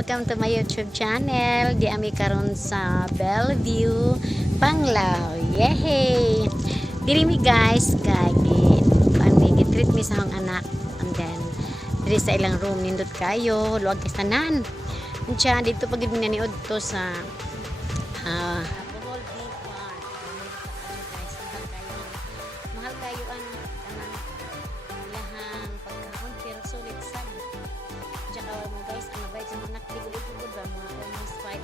welcome to my YouTube channel. Di ami karon sa Bellevue, Panglao. Yehey! Diri mi guys, kay gi-treat mi sa akong anak. And then diri sa ilang room nindot kayo, luwag kay tanan. Unya dito pagid mi naniud to sa Bohol Bee Farm. Guys, mahal kayo ang lahang pagkaon pero sulit sad. Tsaka mo guys, ang mabait sa mga nakligod-ligod ba mga almost 5,000.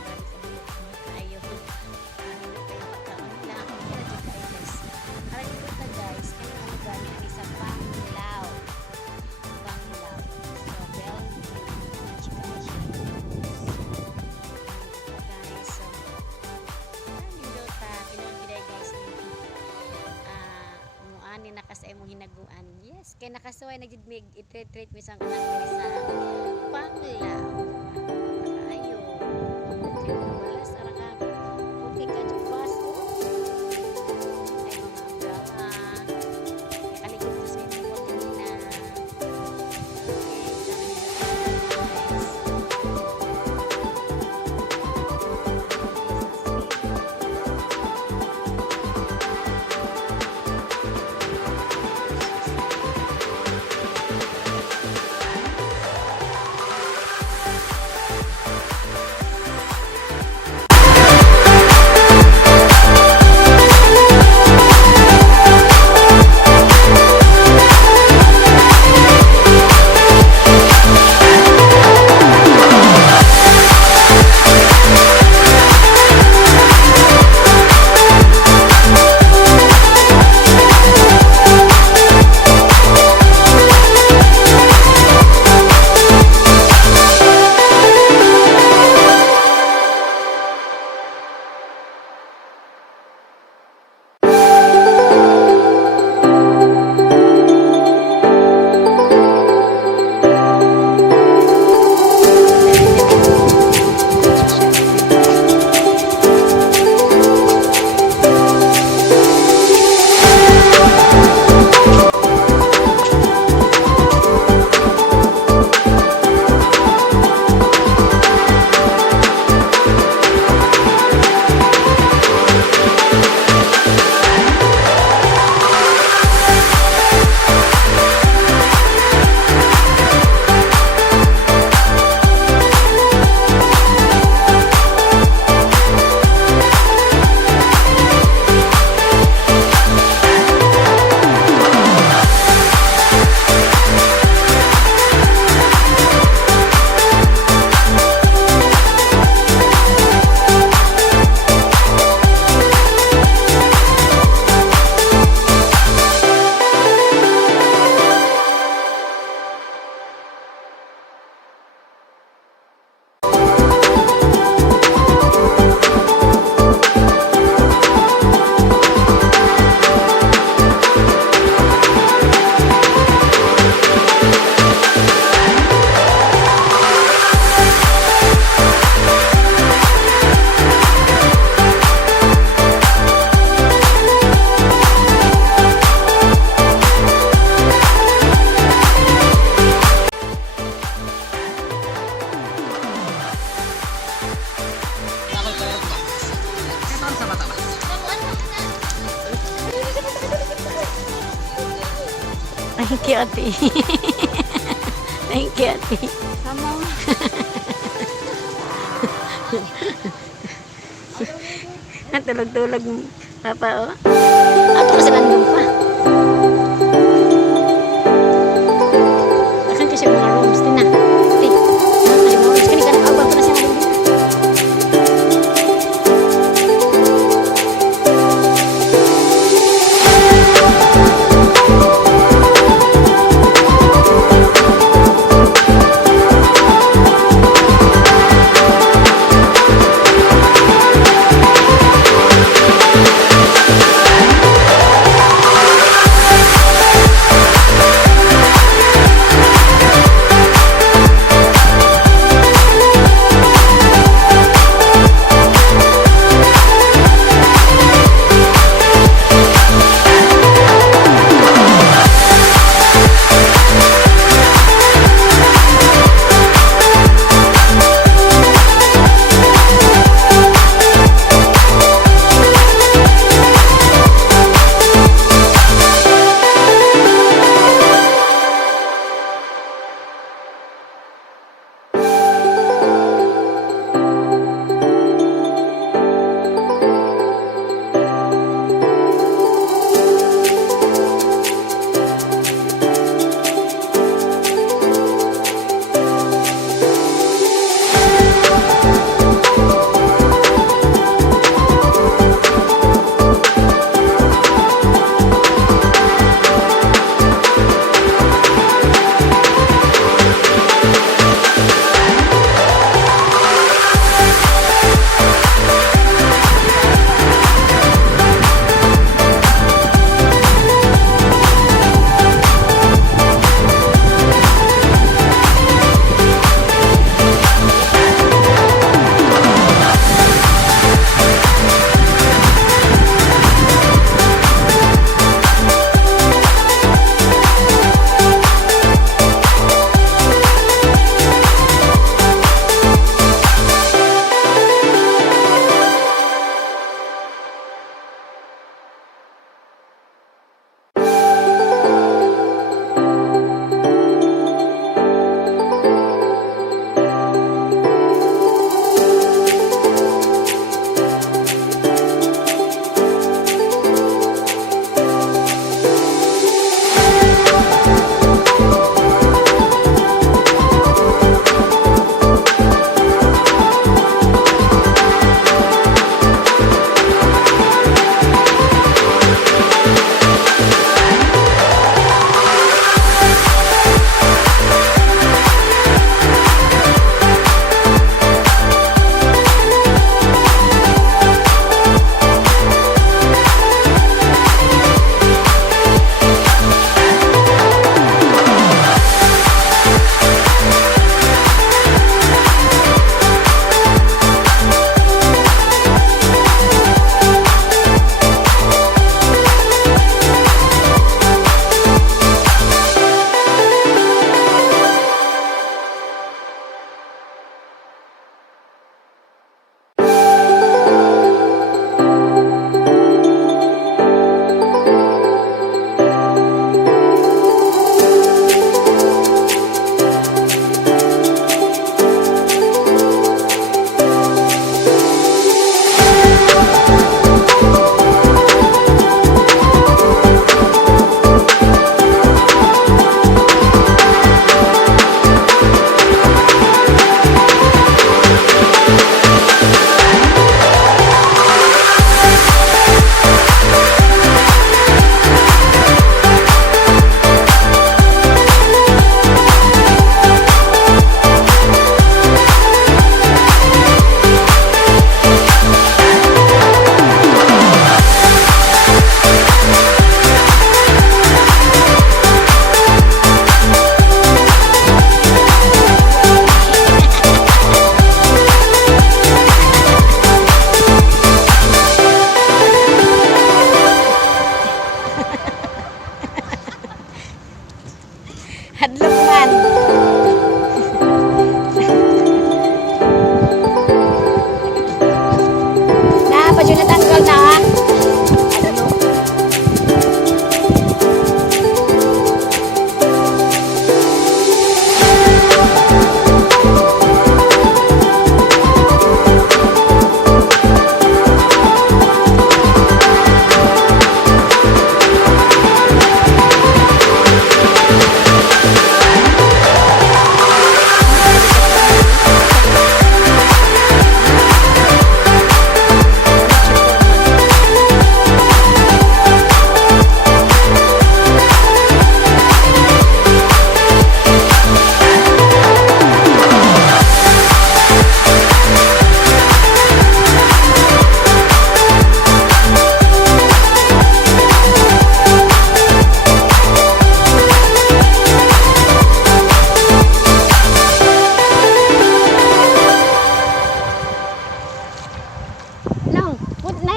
Balik sa mga kayo. Pagkaon lang. Kaya dyan kayo guys. Para dito na guys, kaya ang gani ang isa Panglao. Panglao. So, Bellevue. Chika siya. Guys, so, nindot pinagbiday guys umuani na kasi mo hinaguan. Yes, kay nakasuway na jud mig i-treat mi sang anak diri sa Panglao. Ayo. Wala sa ka. Puti ka jud bas. Ay mga umbrella. Kaligod sa swimming pool kanina. Thank you, ate. Thank you, ate. Sama. Natulog-tulog, papa, oh. Ato ka sa landong pa. Akan kasi mga rooms din na. Ate, mga rooms ka ni ka na. Abang ko na siya malingin na.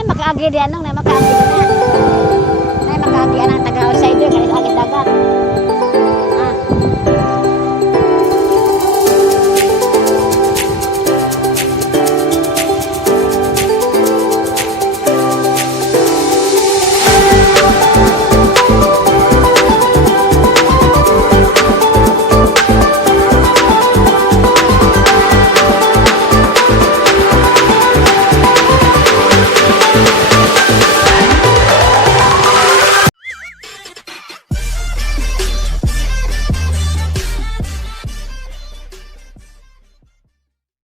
makaagi di anong na makaagi na. Nay makaagi ang taga outsider kay sa dagat.